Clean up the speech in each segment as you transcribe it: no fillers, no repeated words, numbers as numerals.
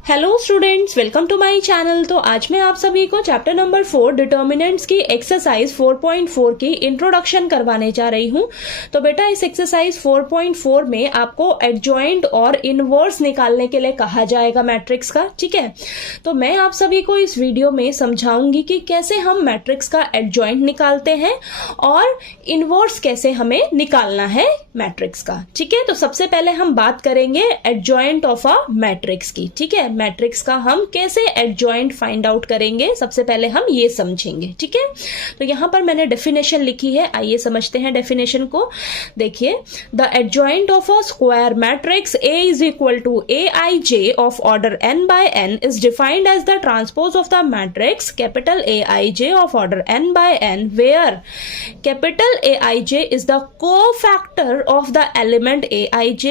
Hello students, welcome to my channel. तो आज मैं आप सभी को चैप्टर नंबर 4 डिटर्मिनेंट्स की एक्सरसाइज 4.4 की इंट्रोडक्शन करवाने जा रही हूं। तो बेटा इस एक्सरसाइज 4.4 में आपको एडजॉइंट और इनवर्स निकालने के लिए कहा जाएगा मैट्रिक्स का। ठीक है, तो मैं आप सभी को इस वीडियो में समझाऊंगी कि कैसे हम मैट्रिक्स का एडजॉइंट निकालते हैं और इनवर्स कैसे हमें निकालना है मैट्रिक्स का। ठीक है, तो सबसे पहले हम बात करेंगे एडजॉइंट ऑफ अ मैट्रिक्स की। ठीक है, मैट्रिक्स का हम कैसे एडजॉइंट फाइंड आउट करेंगे, सबसे पहले हम ये समझेंगे। ठीक है, तो यहां पर मैंने डेफिनेशन लिखी है, आइए समझते हैं डेफिनेशन को। देखिए, the adjoint of a square matrix A is equal to Aij of order n by n is defined as the transpose of the matrix capital Aij of order n by n where capital Aij is the cofactor of the element Aij।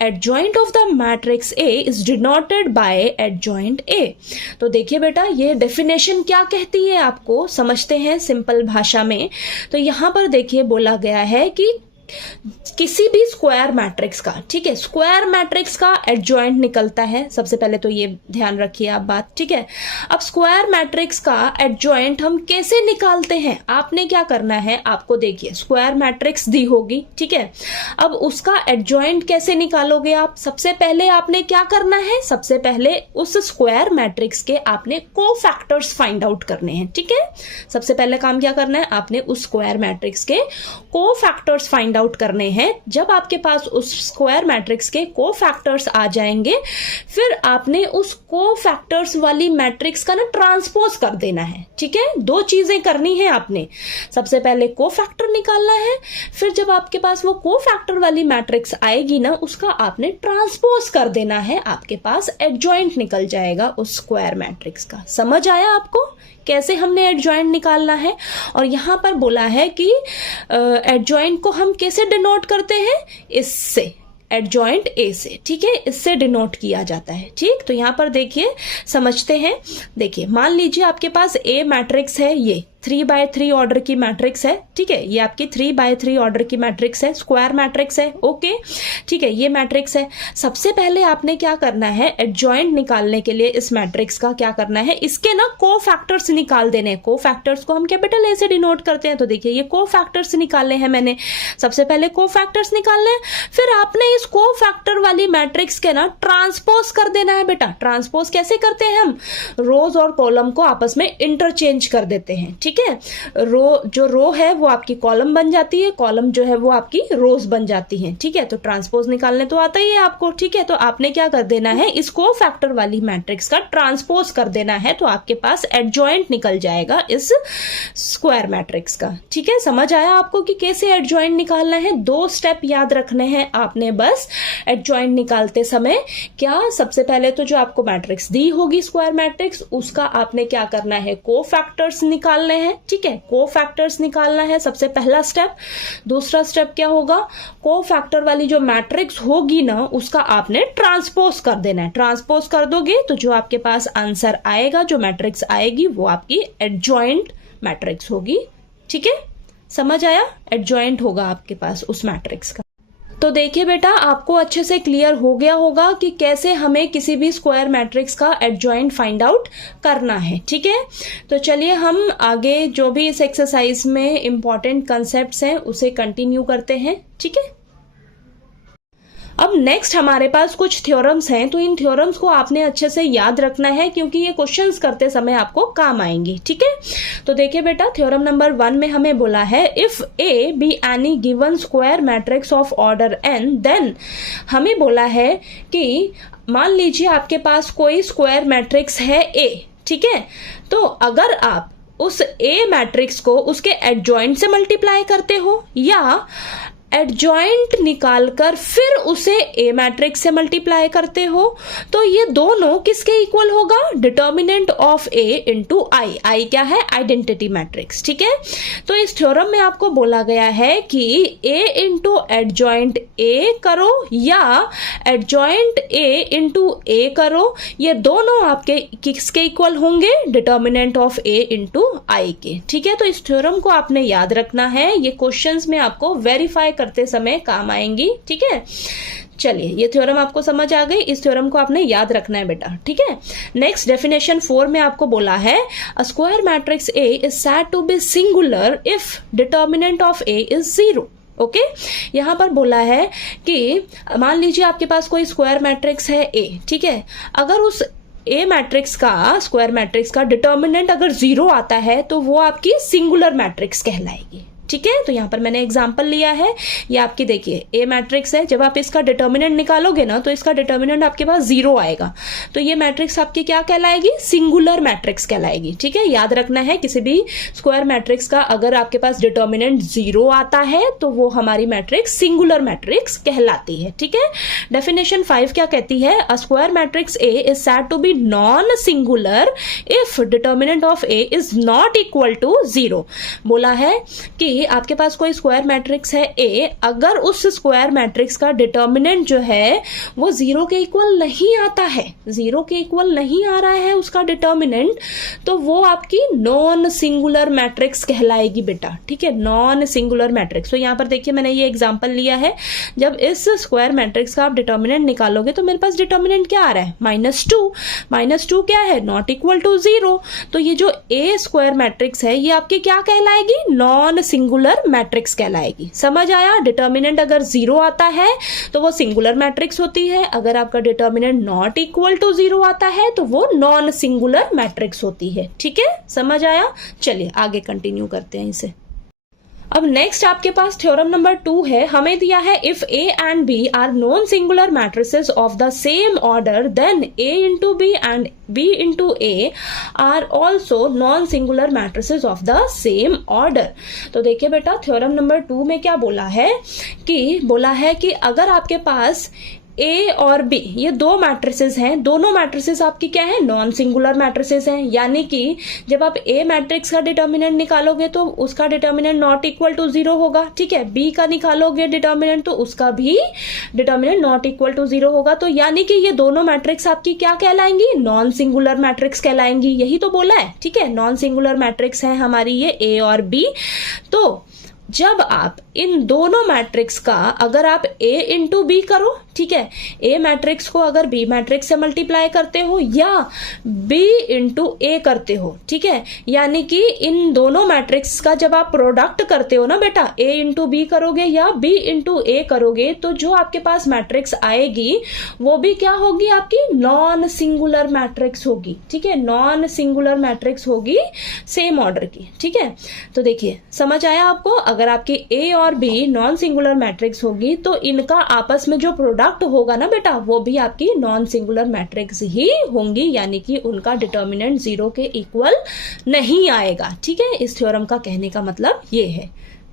Adjoint of the matrix A is denoted by adjoint A। तो देखिए बेटा, ये definition क्या कहती है आपको समझते हैं सिंपल भाषा में। तो यहां पर देखिए बोला गया है कि किसी भी स्क्वायर मैट्रिक्स का, ठीक है, स्क्वायर मैट्रिक्स का एडजॉइंट निकलता है। सबसे पहले तो ये ध्यान रखिए आप बात। ठीक है, अब स्क्वायर मैट्रिक्स का एडजॉइंट हम कैसे निकालते हैं, आपने क्या करना है, आपको देखिए स्क्वायर मैट्रिक्स दी होगी। ठीक है, अब उसका एडजॉइंट कैसे निकालोगे आप, सबसे पहले आपने क्या करना है, सबसे पहले उस स्क्वायर मैट्रिक्स के आपने कोफैक्टर्स फाइंड आउट करने हैं। ठीक है, सबसे पहले काम क्या करना है, आपने उस स्क्वायर मैट्रिक्स के कोफैक्टर्स फाइंड आउट करने हैं। जब आपके पास उस स्क्वायर मैट्रिक्स के कोफैक्टर्स आ जाएंगे, फिर आपने उस कोफैक्टर्स वाली मैट्रिक्स का ना ट्रांसपोज कर देना है। ठीक है, दो चीजें करनी है आपने, सबसे पहले कोफैक्टर निकालना है, फिर जब आपके पास वो कोफैक्टर वाली मैट्रिक्स आएगी ना, उसका आपने ट्रांसपोज कर देना है, आपके पास एडजॉइंट निकल जाएगा उस स्क्वायर मैट्रिक्स का। समझ आया आपको कैसे हमने एडजॉइंट निकालना है? और यहां पर बोला है कि एडजॉइंट को हम कैसे डिनोट करते हैं, इससे, एडजॉइंट A से। ठीक है, इससे डिनोट किया जाता है। ठीक, तो यहां पर देखिए समझते हैं। देखिए, मान लीजिए आपके पास A मैट्रिक्स है, ये 3x3 ऑर्डर की मैट्रिक्स है। ठीक है, ये आपकी 3x3 ऑर्डर की मैट्रिक्स है, स्क्वायर मैट्रिक्स है। ओके, ठीक है, ये मैट्रिक्स है। सबसे पहले आपने क्या करना है, एडजॉइंट निकालने के लिए इस मैट्रिक्स का क्या करना है, इसके ना कोफैक्टर्स निकाल देने। कोफैक्टर्स को हम कैपिटल A से डिनोट करते हैं। तो देखिए, ये कोफैक्टर्स निकालने हैं मैंने, सबसे पहले कोफैक्टर्स निकालने हैं, फिर आपने इस कोफैक्टर वाली मैट्रिक्स के ना ट्रांसपोज कर देना है। बेटा, ट्रांसपोज कैसे करते हैं हम, रोज और कॉलम को आपस में इंटरचेंज कर देते हैं। ठीक है, जो रो है वो आपकी कॉलम बन जाती है, कॉलम जो है वो आपकी रोज बन जाती है। ठीक है, तो ट्रांसपोज निकालने तो आता ही है आपको। ठीक है, तो आपने क्या कर देना है, इस कोफैक्टर वाली मैट्रिक्स का ट्रांसपोज कर देना है, तो आपके पास एडजॉइंट निकल जाएगा इस स्क्वायर मैट्रिक्स का। ठीक है, समझ आया आपको कि कैसे एडजॉइंट निकालना है? दो स्टेप याद रखने हैं आपने बस एडजॉइंट निकालते समय। क्या, सबसे पहले तो जो आपको मैट्रिक्स दी होगी स्क्वायर मैट्रिक्स, उसका आपने क्या करना है, कोफैक्टर्स निकालने हैं। ठीक है, कोफैक्टर्स निकालना है सबसे पहला स्टेप। दूसरा स्टेप क्या होगा, कोफैक्टर वाली जो मैट्रिक्स होगी ना, उसका आपने ट्रांसपोज कर देना है। ट्रांसपोज कर दोगे तो जो आपके पास आंसर आएगा, जो मैट्रिक्स आएगी, वो आपकी एडजॉइंट मैट्रिक्स होगी। ठीक है, समझ आया, एडजॉइंट होगा आपके पास उस मैट्रिक्स का। तो देखिए बेटा, आपको अच्छे से क्लियर हो गया होगा कि कैसे हमें किसी भी स्क्वायर मैट्रिक्स का एडजॉइंट फाइंड आउट करना है। ठीक है, तो चलिए हम आगे जो भी इस एक्सरसाइज में इंपॉर्टेंट कंसेप्ट्स हैं उसे कंटिन्यू करते हैं। ठीक है, अब नेक्स्ट हमारे पास कुछ थ्योरम्स हैं, तो इन थ्योरम्स को आपने अच्छे से याद रखना है क्योंकि ये क्वेश्चंस करते समय आपको काम आएंगी। ठीक है, तो देखिए बेटा, थ्योरम नंबर 1 में हमें बोला है if A be any given square matrix of order n, then हमें बोला है कि मान लीजिए आपके पास कोई स्क्वायर मैट्रिक्स है A। ठीक है, तो अगर आप उस A मैट्रिक्स को उसके एडजॉइंट से मल्टीप्लाई करते हो या एडजॉइंट निकालकर फिर उसे ए मैट्रिक्स से मल्टीप्लाई करते हो, तो ये दोनों किसके इक्वल होगा, डिटर्मिनेंट ऑफ ए इंटू आई। आई क्या है, आइडेंटिटी मैट्रिक्स। ठीक है, तो इस थ्योरम में आपको बोला गया है कि ए इंटू एडजॉइंट ए करो या एडजॉइंट ए इंटू ए करो, ये दोनों आपके किसके इक्वल होंगे, डिटर्मिनेंट ऑफ ए इंटू आई के। ठीक है, तो इस थ्योरम को आपने याद रखना है, ये क्वेश्चंस में आपको वेरीफाई करते समय काम आएंगी। ठीक है, चलिए ये थ्योरम आपको समझ आ गई, इस थ्योरम को आपने याद रखना है बेटा। ठीक है, नेक्स्ट डेफिनेशन 4 में आपको बोला है a square matrix A is said to be singular if determinant of A is 0। Okay, यहां पर बोला है कि मान लीजिए आपके पास कोई स्क्वायर मैट्रिक्स है ए। ठीक है, अगर उस ए मैट्रिक्स का, स्क्वायर मैट्रिक्स का डिटर्मिनेंट अगर 0 आता है तो वो आपकी सिंगुलर मैट्रिक्स कहलाएगी। ठीक है, तो यहां पर मैंने एग्जांपल लिया है, ये आपकी देखिए ए मैट्रिक्स है, जब आप इसका डिटर्मिनेंट निकालोगे ना तो इसका डिटर्मिनेंट आपके पास 0 आएगा, तो ये मैट्रिक्स आपकी क्या कहलाएगी, सिंगुलर मैट्रिक्स कहलाएगी। ठीक है, याद रखना है किसी भी स्क्वायर मैट्रिक्स का अगर आपके पास डिटर्मिनेंट 0 आता है तो वो हमारी मैट्रिक्स सिंगुलर मैट्रिक्स कहलाती है। ठीक है, डेफिनेशन 5 क्या कहती है, a square matrix A is said to be non singular if determinant of A is not equal to 0। बोला है कि आपके पास कोई स्क्वायर मैट्रिक्स है ए, अगर उस स्क्वायर मैट्रिक्स का डिटर्मिनेंट जो है वो 0 के इक्वल नहीं आता है, 0 के इक्वल नहीं आ रहा है उसका डिटर्मिनेंट, तो वो आपकी नॉन सिंगुलर मैट्रिक्स कहलाएगी बेटा। ठीक है, नॉन सिंगुलर मैट्रिक्स। तो यहां पर देखिए मैंने ये एग्जांपल लिया है, जब इस स्क्वायर मैट्रिक्स का आप डिटर्मिनेंट निकालोगे तो मेरे पास डिटर्मिनेंट क्या आ रहा है, -2। -2 क्या है, नॉट इक्वल टू 0। तो ये जो ए स्क्वायर मैट्रिक्स है ये आपकी क्या कहलाएगी, नॉन सिंगुलर मैट्रिक्स कहलाएगी। समझ आया, डिटर्मिनेंट अगर 0 आता है तो वो सिंगुलर मैट्रिक्स होती है, अगर आपका डिटर्मिनेंट नॉट इक्वल टू 0 आता है तो वो नॉन सिंगुलर मैट्रिक्स होती है। ठीक है, समझ आया, चलिए आगे कंटिन्यू करते हैं इसे। अब नेक्स्ट आपके पास थ्योरम नंबर 2 है, हमें दिया है if A and B are non singular matrices of the same order then A into B and B into A are also non singular matrices of the same order. तो देखिए बेटा theorem number 2 में क्या बोला है कि अगर आपके पास ए और बी ये दो मैट्रिसेस हैं, दोनों मैट्रिसेस आपकी क्या है, नॉन सिंगुलर मैट्रिसेस हैं, यानी कि जब आप ए मैट्रिक्स का डिटर्मिनेंट निकालोगे तो उसका डिटर्मिनेंट नॉट इक्वल टू 0 होगा। ठीक है, बी का निकालोगे डिटर्मिनेंट तो उसका भी डिटर्मिनेंट नॉट इक्वल टू 0 होगा। तो यानी कि ये दोनों मैट्रिक्स आपकी क्या कहलाएंगी, नॉन सिंगुलर मैट्रिक्स कहलाएंगी, यही तो बोला है। ठीक है, नॉन सिंगुलर मैट्रिक्स है हमारी ये ए और बी। तो जब आप इन दोनों मैट्रिक्स का अगर आप a इंटू बी करो, ठीक है, a मैट्रिक्स को अगर b मैट्रिक्स से मल्टीप्लाई करते हो या b इंटू ए करते हो, ठीक है, यानी कि इन दोनों मैट्रिक्स का जब आप प्रोडक्ट करते हो ना बेटा, a इंटू बी करोगे या b इंटू ए करोगे, तो जो आपके पास मैट्रिक्स आएगी वो भी क्या होगी, आपकी नॉन सिंगुलर मैट्रिक्स होगी। ठीक है, नॉन सिंगुलर मैट्रिक्स होगी सेम ऑर्डर की। ठीक है, तो देखिए समझ आया आपको, अगर आपकी ए और बी नॉन सिंगुलर मैट्रिक्स होगी तो इनका आपस में जो प्रोडक्ट होगा ना बेटा वो भी आपकी नॉन सिंगुलर मैट्रिक्स ही होंगी, यानी कि उनका डिटर्मिनेंट 0 के इक्वल नहीं आएगा। ठीक है, इस थ्योरम का कहने का मतलब ये है।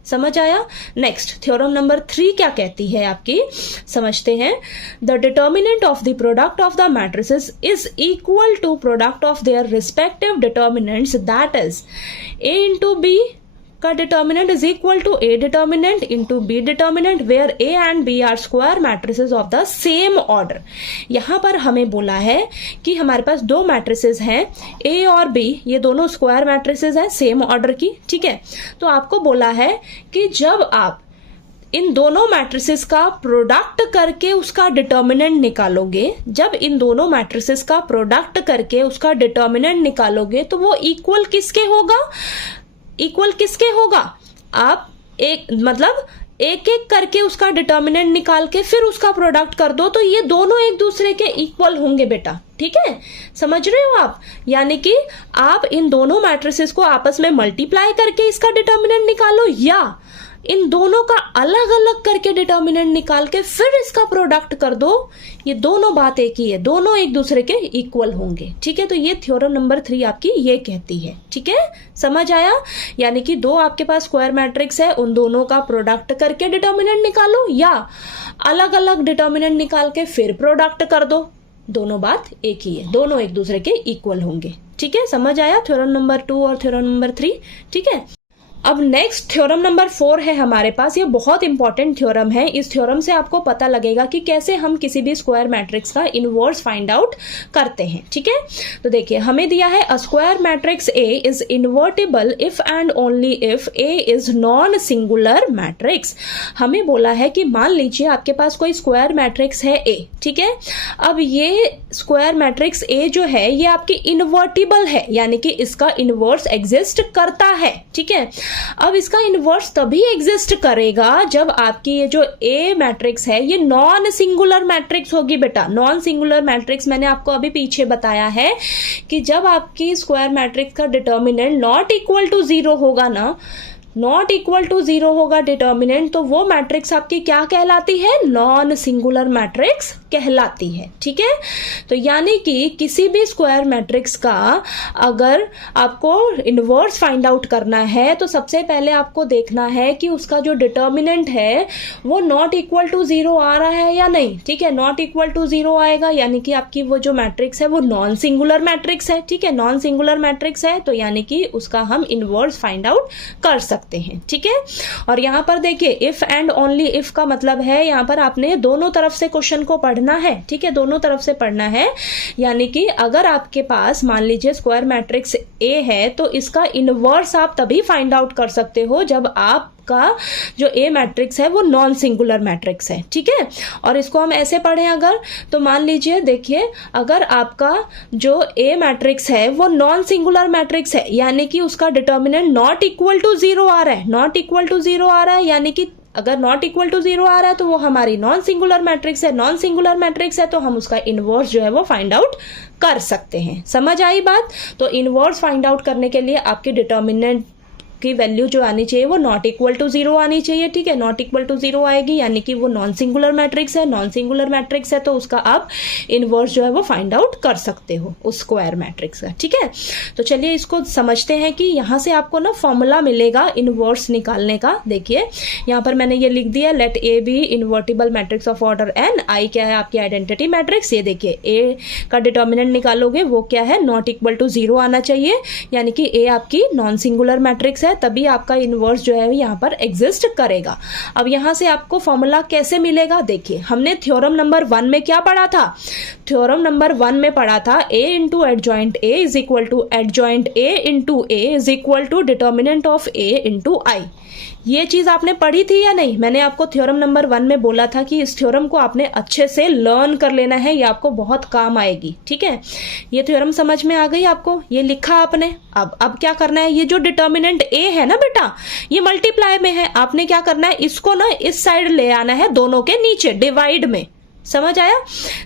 समझ आया। नेक्स्ट थ्योरम नंबर 3 क्या कहती है आपकी, समझते हैं। The determinant of the product of the matrices is equal to product of their respective determinants, that is A into B का determinant is equal to A determinant into B determinant where A and B are square matrices of the same order. यहां पर हमें बोला है कि हमारे पास दो matrices हैं ए और बी, ये दोनों स्क्वायर मैट्रिसेस हैं सेम ऑर्डर की। ठीक है, तो आपको बोला है कि जब आप इन दोनों मैट्रिसेस का प्रोडक्ट करके उसका डिटर्मिनेंट निकालोगे, जब इन दोनों मैट्रिसेस का प्रोडक्ट करके उसका डिटर्मिनेंट निकालोगे तो वो इक्वल किसके होगा, इक्वल किसके होगा, आप एक एक करके उसका डिटर्मिनेंट निकाल के फिर उसका प्रोडक्ट कर दो तो ये दोनों एक दूसरे के इक्वल होंगे बेटा। ठीक है, समझ रहे हो आप, यानी कि आप इन दोनों मैट्रिसेस को आपस में मल्टीप्लाई करके इसका डिटर्मिनेंट निकालो या इन दोनों का अलग अलग करके डिटर्मिनेंट निकाल के फिर इसका प्रोडक्ट कर दो, ये दोनों बात एक ही है, दोनों एक दूसरे के इक्वल होंगे। ठीक है, तो ये थ्योरम नंबर 3 आपकी ये कहती है। ठीक है, समझ आया, यानी कि दो आपके पास स्क्वायर मैट्रिक्स है, उन दोनों का प्रोडक्ट करके डिटर्मिनेंट निकालो या अलग अलग डिटर्मिनेंट निकाल के फिर प्रोडक्ट कर दो, दोनों बात एक ही है, दोनों एक दूसरे के इक्वल होंगे। ठीक है, समझ आया थ्योरम नंबर 2 और थ्योरम नंबर 3। ठीक है, अब नेक्स्ट थ्योरम नंबर 4 है हमारे पास। ये बहुत इंपॉर्टेंट थ्योरम है। इस थ्योरम से आपको पता लगेगा कि कैसे हम किसी भी स्क्वायर मैट्रिक्स का इनवर्स फाइंड आउट करते हैं। ठीक है, तो देखिए हमें दिया है a square matrix A is invertible if and only if A is non singular matrix. हमें बोला है कि मान लीजिए आपके पास कोई स्क्वायर मैट्रिक्स है ए, ठीक है। अब ये स्क्वायर मैट्रिक्स ए जो है ये आपकी इन्वर्टिबल है, यानी कि इसका इनवर्स एग्जिस्ट करता है। ठीक है, अब इसका इनवर्स तभी एग्जिस्ट करेगा जब आपकी ये जो ए मैट्रिक्स है ये नॉन सिंगुलर मैट्रिक्स होगी बेटा। नॉन सिंगुलर मैट्रिक्स मैंने आपको अभी पीछे बताया है कि जब आपकी स्क्वायर मैट्रिक्स का डिटर्मिनेंट नॉट इक्वल टू 0 होगा ना, नॉट इक्वल टू 0 होगा डिटर्मिनेंट, तो वो मैट्रिक्स आपकी क्या कहलाती है? नॉन सिंगुलर मैट्रिक्स कहलाती है। ठीक है, तो यानी कि किसी भी स्क्वायर मैट्रिक्स का अगर आपको इनवर्स फाइंड आउट करना है तो सबसे पहले आपको देखना है कि उसका जो डिटर्मिनेंट है वो नॉट इक्वल टू 0 आ रहा है या नहीं। ठीक है, नॉट इक्वल टू 0 आएगा यानी कि आपकी वो जो मैट्रिक्स है वो नॉन सिंगुलर मैट्रिक्स है। ठीक है, नॉन सिंगुलर मैट्रिक्स है तो यानी कि उसका हम इनवर्स फाइंड आउट कर सकते हैं। ठीक है, और यहां पर देखिए इफ एंड ओनली इफ का मतलब है यहां पर आपने दोनों तरफ से क्वेश्चन को पढ़ना है। ठीक है, दोनों तरफ से पढ़ना है, यानी कि अगर आपके पास मान लीजिए स्क्वायर मैट्रिक्स ए है तो इसका इनवर्स आप तभी फाइंड आउट कर सकते हो जब आप का जो ए मैट्रिक्स है वो नॉन सिंगुलर मैट्रिक्स है। ठीक है, और इसको हम ऐसे पढ़ें अगर, तो मान लीजिए देखिए अगर आपका जो ए मैट्रिक्स है वो नॉन सिंगुलर मैट्रिक्स है यानी कि उसका डिटर्मिनेंट नॉट इक्वल टू 0 आ रहा है, नॉट इक्वल टू 0 आ रहा है, यानी कि अगर नॉट इक्वल टू 0 आ रहा है तो वो हमारी नॉन सिंगुलर मैट्रिक्स है। नॉन सिंगुलर मैट्रिक्स है तो हम उसका इनवर्स जो है वो फाइंड आउट कर सकते हैं। समझ आई बात? तो इनवर्स फाइंड आउट करने के लिए आपकी डिटर्मिनेंट की वैल्यू जो आनी चाहिए वो नॉट इक्वल टू 0 आनी चाहिए। ठीक है, नॉट इक्वल टू 0 आएगी यानी कि वो नॉन सिंगुलर मैट्रिक्स है। नॉन सिंगुलर मैट्रिक्स है तो उसका आप इनवर्स जो है वो फाइंड आउट कर सकते हो उस स्क्वायर मैट्रिक्स का। ठीक है, तो चलिए इसको समझते हैं कि यहां से आपको ना फॉर्मूला मिलेगा इनवर्स निकालने का। देखिए यहां पर मैंने ये लिख दिया, let A be invertible matrix of order N. I क्या है? आपकी आइडेंटिटी मैट्रिक्स। ये देखिए ए का डिटर्मिनेंट निकालोगे वो क्या है? नॉट इक्वल टू 0 आना चाहिए, यानी कि ए आपकी नॉन सिंगुलर मैट्रिक्स है, तभी आपका इनवर्स जो है यहाँ पर एग्जिस्ट करेगा। अब यहां से आपको फॉर्मूला कैसे मिलेगा? देखिए हमने थ्योरम नंबर 1 में क्या पढ़ा था? थ्योरम नंबर 1 में पढ़ा था A into adjoint A is equal to adjoint A into A is equal to determinant of A into I. ये चीज आपने पढ़ी थी या नहीं? मैंने आपको थ्योरम नंबर 1 में बोला था कि इस थ्योरम को आपने अच्छे से लर्न कर लेना है, ये आपको बहुत काम आएगी। ठीक है, ये थ्योरम समझ में आ गई आपको? ये लिखा आपने। अब क्या करना है? ये जो डिटर्मिनेंट ए है ना बेटा, ये मल्टीप्लाई में है, आपने क्या करना है? इसको ना इस साइड ले आना है, दोनों के नीचे डिवाइड में। समझ आया?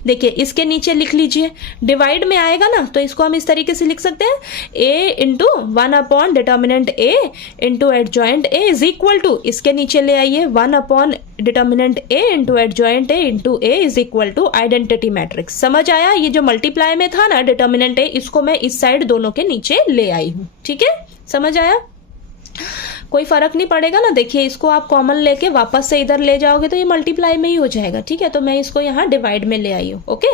देखिए इसके नीचे लिख लीजिए, डिवाइड में आएगा ना, तो इसको हम इस तरीके से लिख सकते हैं A into 1 upon determinant A into adjoint A is equal to, इसके नीचे ले आइए 1 upon determinant A into adjoint A into A is equal to identity matrix. समझ आया? ये जो मल्टीप्लाई में था ना डिटर्मिनेंट ए, इसको मैं इस साइड दोनों के नीचे ले आई हूं। ठीक है, समझ आया? कोई फर्क नहीं पड़ेगा ना। देखिए इसको आप कॉमन लेके वापस से इधर ले जाओगे तो ये मल्टीप्लाई में ही हो जाएगा। ठीक है, तो मैं इसको यहाँ डिवाइड में ले आई हूँ। ओके,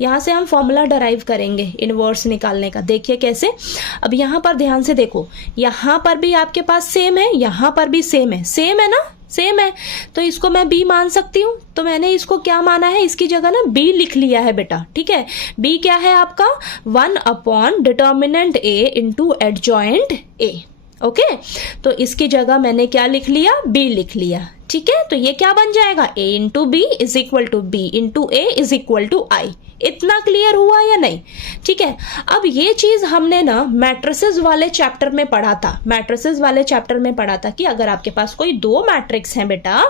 यहाँ से हम फॉर्मूला डराइव करेंगे इनवर्स निकालने का। देखिए कैसे। अब यहाँ पर ध्यान से देखो, यहाँ पर भी आपके पास सेम है, यहाँ पर भी सेम है, सेम है ना, सेम है, तो इसको मैं b मान सकती हूँ। तो मैंने इसको क्या माना है? इसकी जगह ना b लिख लिया है बेटा। ठीक है, b क्या है आपका? 1 upon determinant a into adjoint a। Okay, तो इसकी जगह मैंने क्या लिख लिया? b लिख लिया। ठीक है, तो ये क्या बन जाएगा? a into B is equal to B into A is equal to I. इतना क्लियर हुआ या नहीं? ठीक है, अब ये चीज हमने ना मैट्रिसेस वाले चैप्टर में पढ़ा था। मैट्रिसेस वाले चैप्टर में पढ़ा था कि अगर आपके पास कोई 2 मैट्रिक्स हैं बेटा,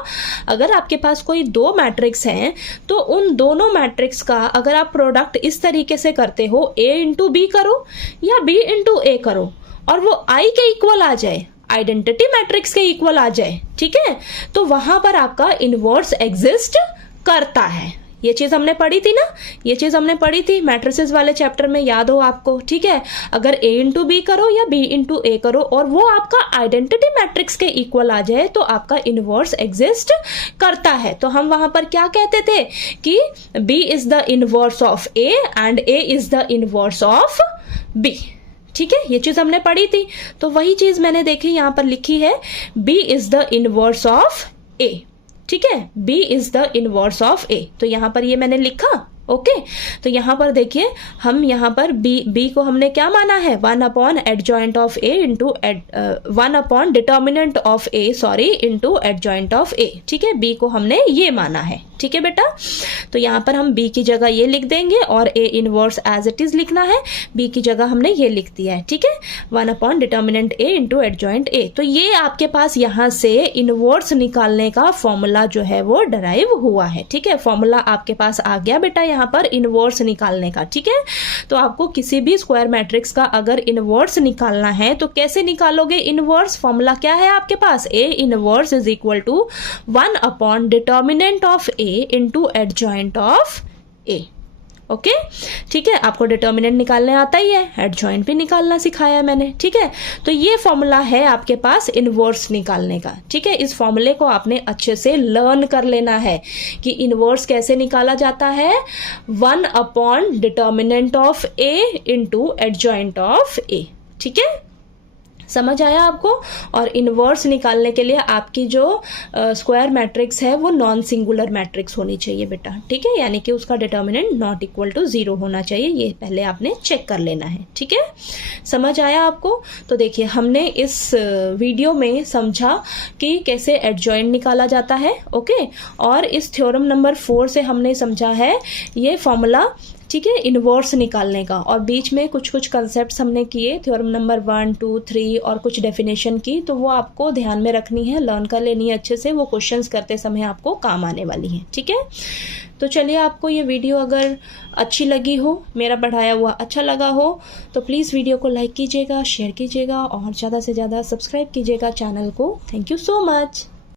अगर आपके पास कोई 2 मैट्रिक्स हैं तो उन दोनों मैट्रिक्स का अगर आप प्रोडक्ट इस तरीके से करते हो, a इंटू बी करो या b इंटू ए करो और वो i के इक्वल आ जाए, आइडेंटिटी मैट्रिक्स के इक्वल आ जाए, ठीक है, तो वहां पर आपका इनवर्स एग्जिस्ट करता है। ये चीज हमने पढ़ी थी ना, ये चीज हमने पढ़ी थी मैट्रिसेस वाले चैप्टर में, याद हो आपको? ठीक है, अगर a इंटू बी करो या b इंटू ए करो और वो आपका आइडेंटिटी मैट्रिक्स के इक्वल आ जाए तो आपका इनवर्स एग्जिस्ट करता है। तो हम वहां पर क्या कहते थे कि b is the inverse of a and a is the inverse of b। ठीक है, ये चीज हमने पढ़ी थी। तो वही चीज मैंने देखी यहाँ पर लिखी है, b is the inverse of a। ठीक है, b is the inverse of a। तो यहाँ पर ये मैंने लिखा। ओके, तो यहाँ पर देखिए, हम यहाँ पर b को हमने क्या माना है, 1 upon adjoint of a into 1 upon determinant of a sorry into adjoint of a। ठीक है, b को हमने ये माना है। ठीक है बेटा, तो यहाँ पर हम b की जगह ये लिख देंगे और a inverse as it is लिखना है, b की जगह हमने ये लिख दिया है। ठीक है, 1 upon determinant a into adjoint a। तो ये आपके पास यहाँ से इनवर्स निकालने का फॉर्मूला जो है वो डराइव हुआ है। ठीक है, फॉर्मूला आपके पास आ गया बेटा यहाँ पर इनवर्स निकालने का। ठीक है, तो आपको किसी भी स्क्वायर मैट्रिक्स का अगर इनवर्स निकालना है तो कैसे निकालोगे इनवर्स? फॉर्मूला क्या है आपके पास, a inverse is equal to 1 upon determinant of a into adjoint of a। Okay, ठीक है, आपको डिटर्मिनेंट निकालने आता ही है, एडजॉइंट भी निकालना सिखाया मैंने। ठीक है, तो ये फॉर्मूला है आपके पास इनवर्स निकालने का। ठीक है, इस फॉर्मूले को आपने अच्छे से लर्न कर लेना है कि इनवर्स कैसे निकाला जाता है, 1 upon determinant of a into adjoint of a। ठीक है, समझ आया आपको? और इनवर्स निकालने के लिए आपकी जो स्क्वायर मैट्रिक्स है वो नॉन सिंगुलर मैट्रिक्स होनी चाहिए बेटा। ठीक है, यानी कि उसका डिटर्मिनेंट नॉट इक्वल टू 0 होना चाहिए, ये पहले आपने चेक कर लेना है। ठीक है, समझ आया आपको? तो देखिए, हमने इस वीडियो में समझा कि कैसे एडजॉइंट निकाला जाता है। ओके, और इस थ्योरम नंबर 4 से हमने समझा है ये फॉर्मूला, ठीक है, इनवर्स निकालने का। और बीच में कुछ कुछ कंसेप्ट्स हमने किए, थ्योरम नंबर 1, 2, 3 और कुछ डेफिनेशन की, तो वो आपको ध्यान में रखनी है, लर्न कर लेनी है अच्छे से, वो क्वेश्चंस करते समय आपको काम आने वाली हैं। ठीक है, तो चलिए, आपको ये वीडियो अगर अच्छी लगी हो, मेरा पढ़ाया हुआ अच्छा लगा हो, तो प्लीज़ वीडियो को लाइक कीजिएगा, शेयर कीजिएगा और ज़्यादा से ज़्यादा सब्सक्राइब कीजिएगा चैनल को। Thank you so much.